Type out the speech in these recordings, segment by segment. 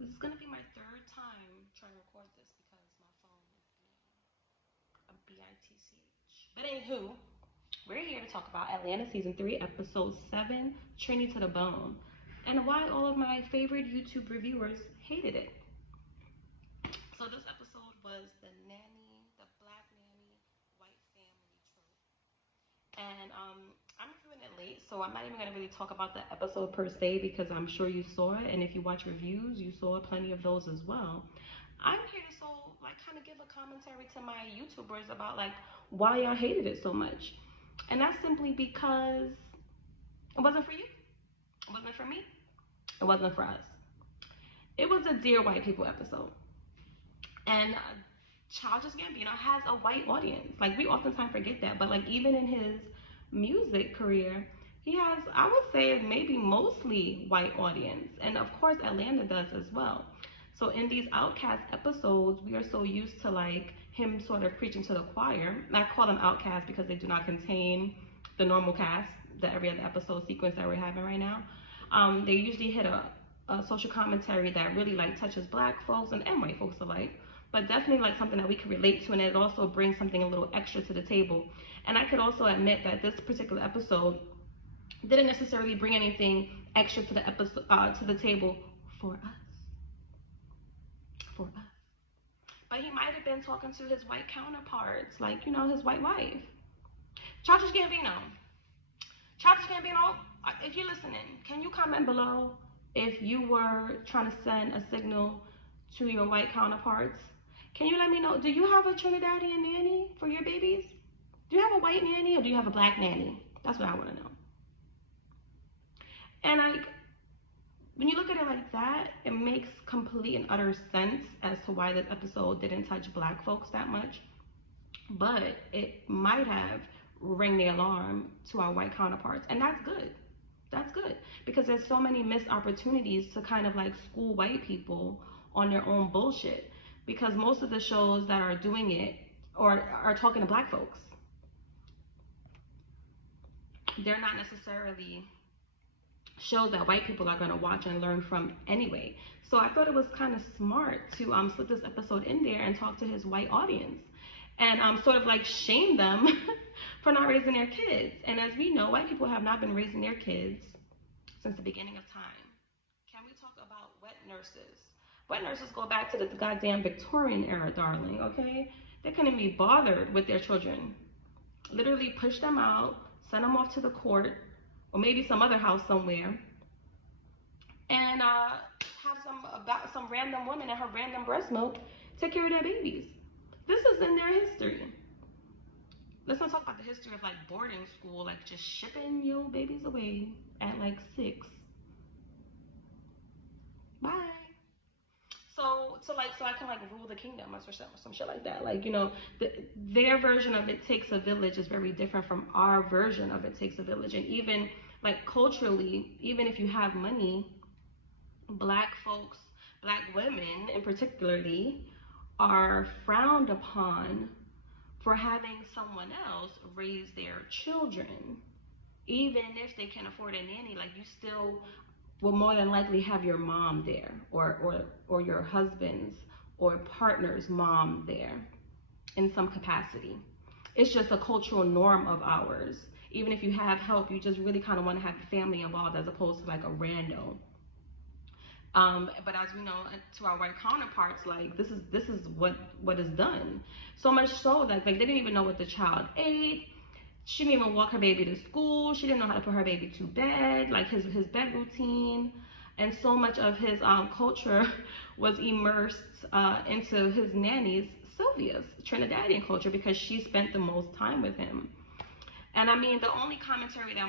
This is gonna be my third time trying to record this because my phone is being a bitch. But anywho, we're here to talk about Atlanta season 3, episode 7, Trini to the Bone, and why all of my favorite YouTube reviewers hated it. So this episode was the nanny, the black nanny, white family trope. And I'm reviewing it late, so I'm not even gonna really talk about the episode per se because I'm sure you saw it, and if you watch reviews, you saw plenty of those as well. I'm here to kind of give a commentary to my YouTubers about like why y'all hated it so much, and that's simply because it wasn't for you, it wasn't for me, it wasn't for us. It was a Dear White People episode, and Childish Gambino has a white audience. Like we oftentimes forget that, but like even in his music career, he has, I would say, maybe mostly white audience, and of course Atlanta does as well. So in these Outcast episodes, we are so used to like him sort of preaching to the choir. I call them Outcasts because they do not contain the normal cast that every other episode sequence that we're having right now. They usually hit a social commentary that really like touches black folks and white folks alike, but definitely like something that we can relate to, and it also brings something a little extra to the table. And I could also admit that this particular episode didn't necessarily bring anything extra to the episode to the table for us, for us. But he might have been talking to his white counterparts, like his white wife. Childish Gambino. Childish Gambino, if you're listening, can you comment below if you were trying to send a signal to your white counterparts? Can you let me know, do you have a Trinidadian nanny for your babies? Do you have a white nanny or do you have a black nanny? That's what I want to know. And like, when you look at it like that, it makes complete and utter sense as to why this episode didn't touch black folks that much. But it might have ring the alarm to our white counterparts, and that's good. That's good because there's so many missed opportunities to kind of like school white people on their own bullshit, because most of the shows that are doing it or are talking to black folks, they're not necessarily shows that white people are going to watch and learn from anyway. So I thought it was kind of smart to slip this episode in there and talk to his white audience and sort of like shame them for not raising their kids. And as we know, white people have not been raising their kids since the beginning of time. Can we talk about wet nurses? Wet nurses go back to the goddamn Victorian era, darling, okay? They couldn't be bothered with their children. Literally push them out, send them off to the court, or maybe some other house somewhere, and have some random woman and her random breast milk take care of their babies. This is in their history. Let's not talk about the history of like boarding school, like just shipping your babies away at like 6. Bye. So I can like rule the kingdom or some shit like that. Like their version of it takes a village is very different from our version of it takes a village, and even like culturally, even if you have money, black folks, black women in particularly, are frowned upon for having someone else raise their children. Even if they can afford a nanny, like you still will more than likely have your mom there, or your husband's or partner's mom there in some capacity. It's just a cultural norm of ours. Even if you have help, you just really kind of want to have the family involved as opposed to like a rando. But as we know, to our white counterparts, like this is what is done. So much so that like they didn't even know what the child ate. She didn't even walk her baby to school. She didn't know how to put her baby to bed, like his bed routine. And so much of his culture was immersed into his nanny's, Sylvia's, Trinidadian culture, because she spent the most time with him. And I mean, the only commentary that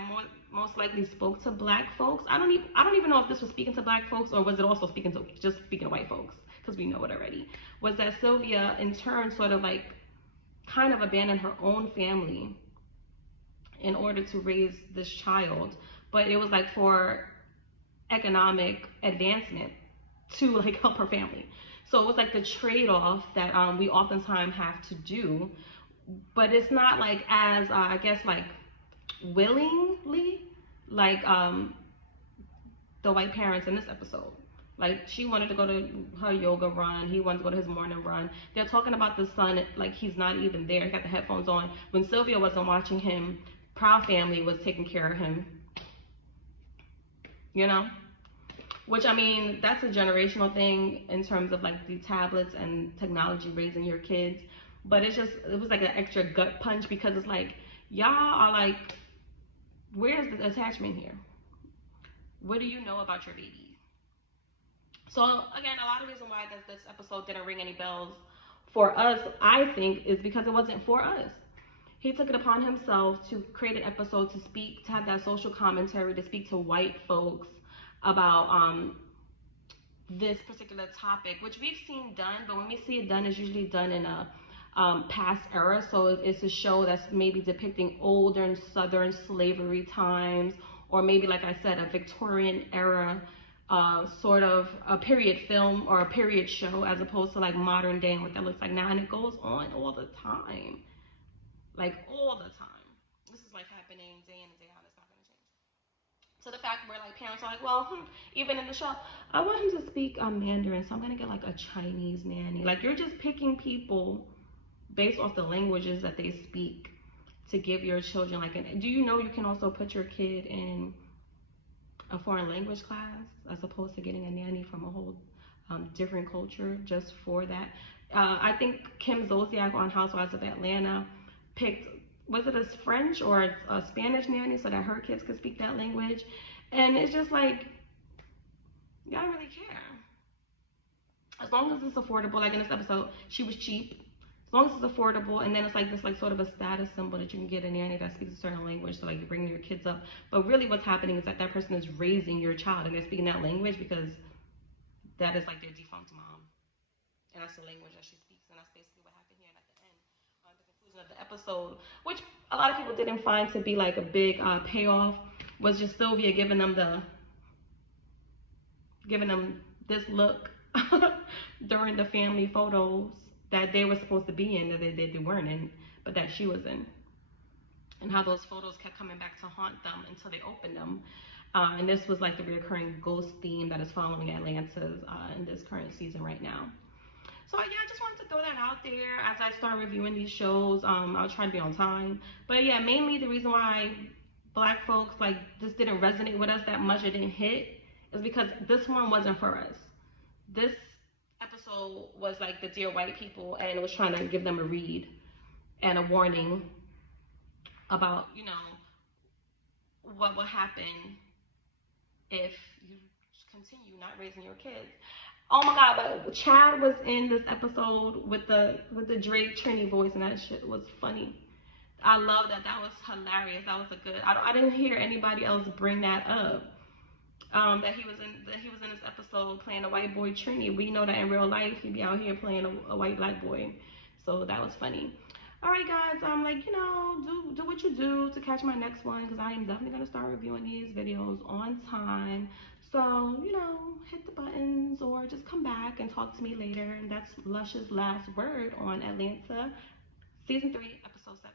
most likely spoke to black folks, I don't even know if this was speaking to black folks or was it also speaking to white folks, because we know it already, was that Sylvia in turn sort of like kind of abandoned her own family in order to raise this child, but it was like for economic advancement to like help her family. So it was like the trade-off that we oftentimes have to do, but it's not like as I guess like willingly like the white parents in this episode. Like, she wanted to go to her yoga run. He wanted to go to his morning run. They're talking about the son like he's not even there. He got the headphones on. When Sylvia wasn't watching him, Proud Family was taking care of him. You know? Which, I mean, that's a generational thing in terms of like the tablets and technology raising your kids. But it was like an extra gut punch because it's like, y'all are like, where's the attachment here? What do you know about your baby? So again, a lot of reason why this episode didn't ring any bells for us, I think, is because it wasn't for us. He took it upon himself to create an episode to speak, to have that social commentary, to speak to white folks about this particular topic, which we've seen done, but when we see it done, it's usually done in a past era. So it's a show that's maybe depicting older Southern slavery times, or maybe, like I said, a Victorian era sort of a period film or a period show, as opposed to like modern day and what that looks like now. And it goes on all the time, like all the time. This is like happening day in and day out. It's not going to change. So the fact where like parents are like, well, even in the show, I want him to speak Mandarin, so I'm gonna get like a Chinese nanny. Like, you're just picking people based off the languages that they speak to give your children like an. Do you know you can also put your kid in a foreign language class as opposed to getting a nanny from a whole different culture just for that? I think Kim Zolciak on Housewives of Atlanta picked, was it a French or a Spanish nanny so that her kids could speak that language? And it's just like, y'all really care. As long as it's affordable, like in this episode, she was cheap. As long as it's affordable, and then it's like this like sort of a status symbol that you can get a nanny that speaks a certain language, so like you're bringing your kids up. But really what's happening is that that person is raising your child and they're speaking that language because that is like their defunct mom. And that's the language that she speaks, and that's basically what happened here. And at the end, the conclusion of the episode, which a lot of people didn't find to be like a big payoff, was just Sylvia giving them this look during the family photos that they were supposed to be in, that they weren't in, but that she was in. And how those photos kept coming back to haunt them until they opened them. And this was like the recurring ghost theme that is following Atlanta's in this current season right now. So yeah, I just wanted to throw that out there as I start reviewing these shows. I'll try to be on time. But yeah, mainly the reason why Black folks like this didn't resonate with us that much, it didn't hit, is because this one wasn't for us. This episode was like the Dear White People, and it was trying to give them a read and a warning about, you know, what will happen if you continue not raising your kids. Oh my God! But Chad was in this episode with the Drake Trini voice, and that shit was funny. I love that. That was hilarious. That was a good. I didn't hear anybody else bring that up. That he was in this episode playing a white boy Trini. We know that in real life he'd be out here playing a white black boy. So that was funny. All right, guys. Like, you know, do what you do to catch my next one, because I am definitely gonna start reviewing these videos on time. So, you know, hit the buttons or just come back and talk to me later. And that's Lush's last word on Atlanta, season 3, episode 7.